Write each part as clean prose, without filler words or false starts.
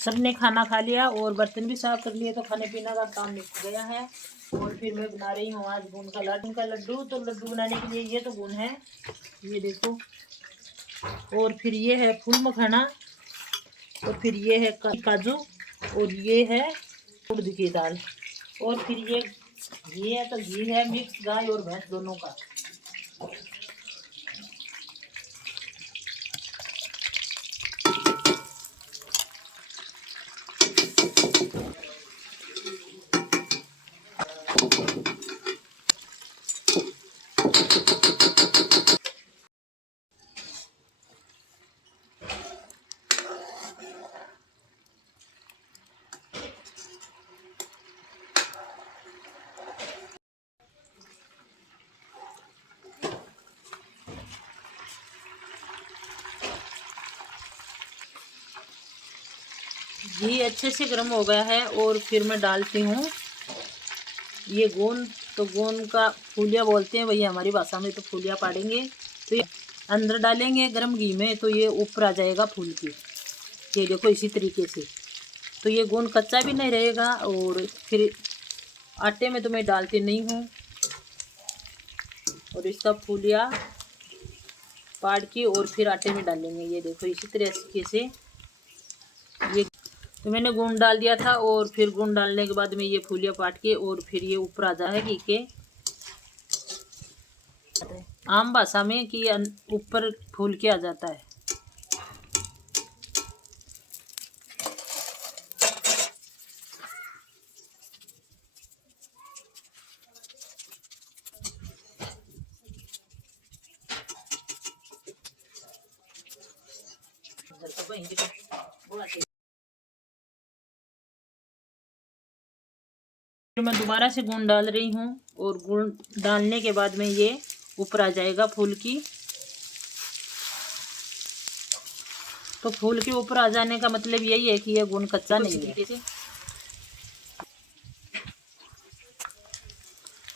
सबने खाना खा लिया और बर्तन भी साफ कर लिए, तो खाने पीने का काम निपट गया है। और फिर मैं बना रही हूँ आज गुण का लड्डू। तो लड्डू बनाने के लिए ये तो गुण है, ये देखो। और फिर ये है फूल मखाना, और फिर ये है काजू, और ये है उड़द की दाल, और फिर ये घी है। तो घी है मिक्स गाय और भैंस दोनों का। घी अच्छे से गर्म हो गया है, और फिर मैं डालती हूँ ये गोंद। तो गोंद का फूलिया बोलते हैं भैया हमारी भाषा में, तो फूलिया पाड़ेंगे। तो ये अंदर डालेंगे गर्म घी में, तो ये ऊपर आ जाएगा फूल की। ये देखो इसी तरीके से। तो ये गोंद कच्चा भी नहीं रहेगा। और फिर आटे में तो मैं डालती नहीं हूँ, और इसका फूलिया पाड़ के और फिर आटे में डालेंगे। ये देखो इसी तरीके से। ये तो मैंने गुण डाल दिया था, और फिर गुण डालने के बाद में ये फूलिया पाट के और फिर ये ऊपर आ जाए घी के। आम भाषा में कि ऊपर फूल के आ जाता है। फिर मैं दोबारा से गुण डाल रही हूँ, और गुण डालने के बाद में ये ऊपर आ जाएगा फूल की। तो फूल के ऊपर आ जाने का मतलब यही है कि ये गुण कच्चा नहीं है।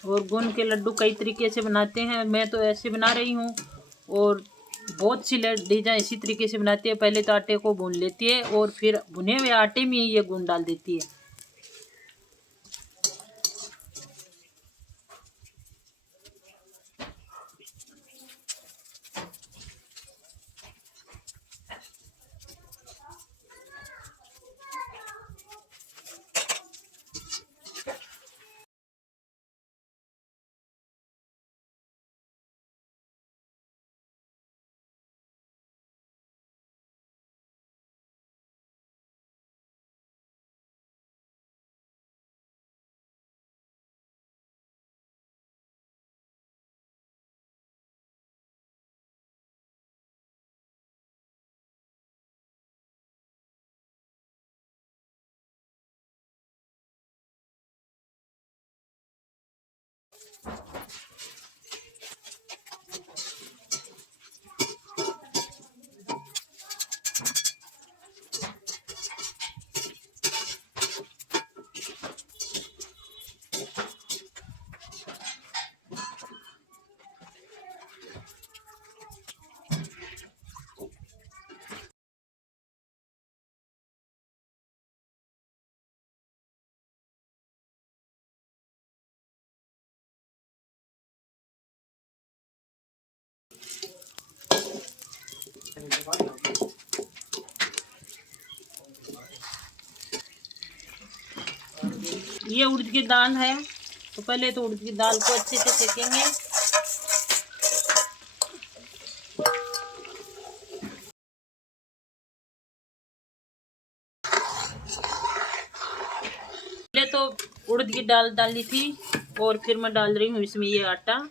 और गुण के लड्डू कई तरीके से बनाते हैं, मैं तो ऐसे बना रही हूँ। और बहुत सी लेडीज़ इसी तरीके से बनाती है। पहले तो आटे को भून लेती है, और फिर भुने हुए आटे में ये गुण डाल देती है। ये उड़द की दाल है। तो पहले तो उड़द की दाल को अच्छे से सेकेंगे। पहले तो उड़द की दाल डाली थी, और फिर मैं डाल रही हूँ इसमें ये आटा।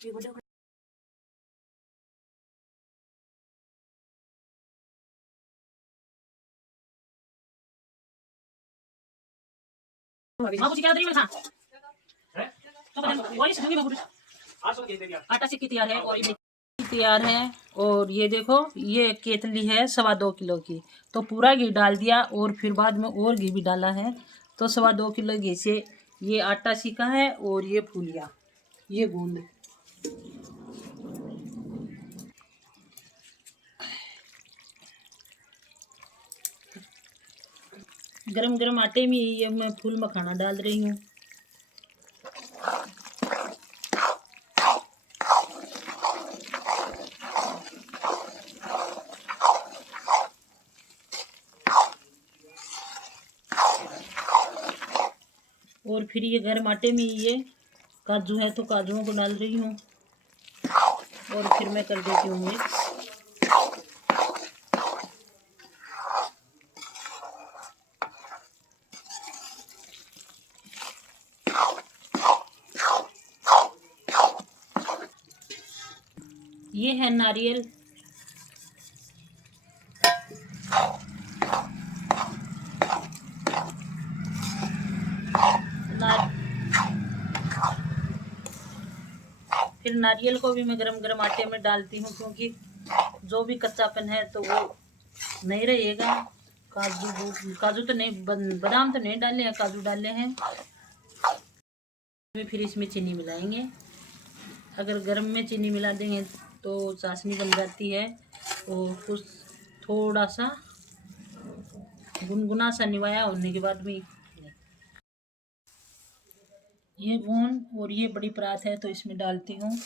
हाँ मुझे क्या दे रही है तो वही दूंगी मैं आटा सिक्की तैयार है और ये तैयार है। और ये देखो ये केतली है 2.25 किलो की, तो पूरा घी डाल दिया और फिर बाद में और घी भी डाला है, तो 2.25 किलो घी से ये आटा सीखा है और ये फूलिया ये गूंद। गरम गरम आटे में ये मैं फूल मखाना डाल रही हूँ। और फिर ये गरम आटे में ये काजू है तो काजुओं को डाल रही हूँ और फिर मैं कर देती हूँ मिक्स। ये है नारियल, फिर नारियल को भी मैं गरम गरम आटे में डालती हूँ क्योंकि जो भी कच्चापन है तो वो नहीं रहेगा। काजू तो नहीं, बादाम तो नहीं डाले हैं, काजू डाले हैं। फिर इसमें चीनी मिलाएंगे। अगर गरम में चीनी मिला देंगे तो चाशनी बन जाती है और कुछ थोड़ा सा गुनगुना सा निवाया होने के बाद में ये गोंद और ये बड़ी परात है तो इसमें डालती हूँ।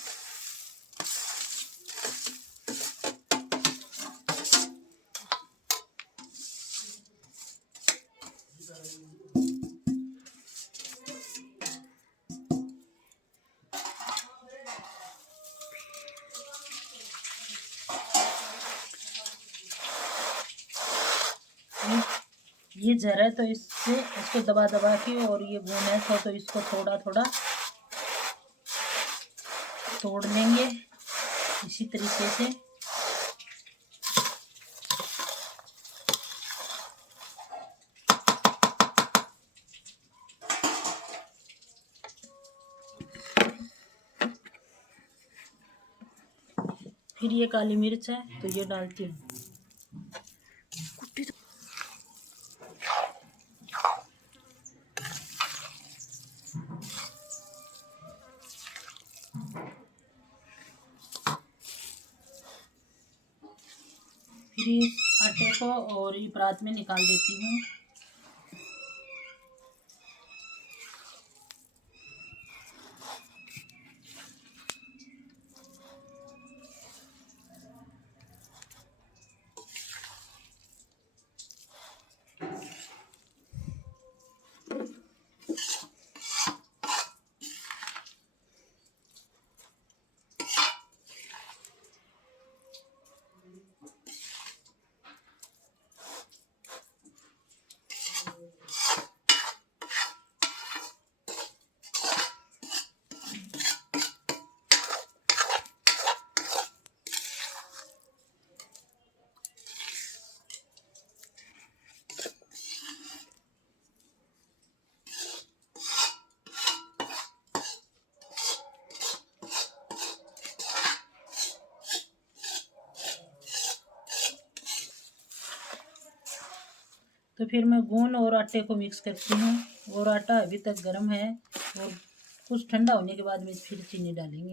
ये जरा है तो इससे इसको दबा दबा के, और ये गोंद है तो इसको थोड़ा थोड़ा तोड़ लेंगे इसी तरीके से। फिर ये काली मिर्च है तो ये डालती हूँ। फिर इस आटे को और ये परात में निकाल देती हूँ। तो फिर मैं गोंद और आटे को मिक्स करती हूँ और आटा अभी तक गर्म है और कुछ ठंडा होने के बाद में फिर चीनी डालेंगे।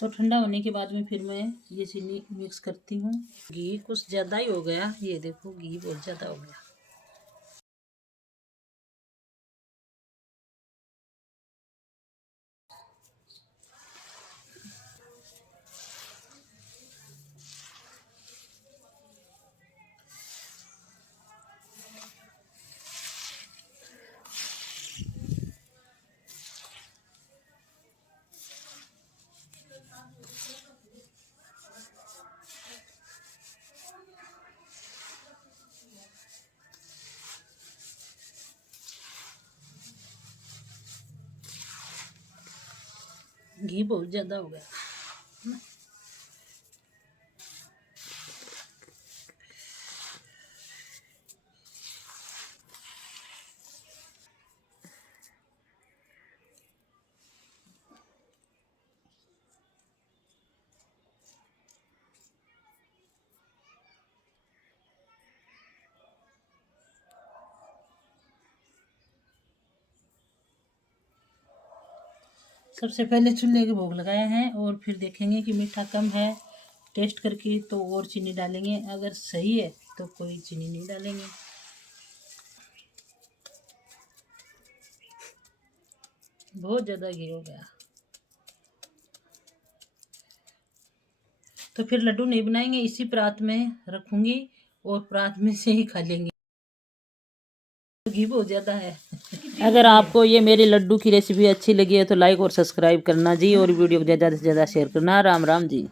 तो ठंडा होने के बाद में फिर मैं ये चीनी मिक्स करती हूँ। घी कुछ ज़्यादा ही हो गया, ये देखो घी बहुत ज़्यादा हो गया। घी बहुत ज़्यादा हो गया। सबसे पहले चूल्हे के भोग लगाए हैं और फिर देखेंगे कि मीठा कम है, टेस्ट करके तो और चीनी डालेंगे, अगर सही है तो कोई चीनी नहीं डालेंगे। बहुत ज़्यादा घी हो गया तो फिर लड्डू नहीं बनाएंगे, इसी परात में रखूंगी और परात में से ही खा लेंगे। घी बहुत ज़्यादा है। अगर आपको ये मेरे लड्डू की रेसिपी अच्छी लगी है तो लाइक और सब्सक्राइब करना जी, और वीडियो को ज़्यादा से ज़्यादा शेयर करना। राम राम जी।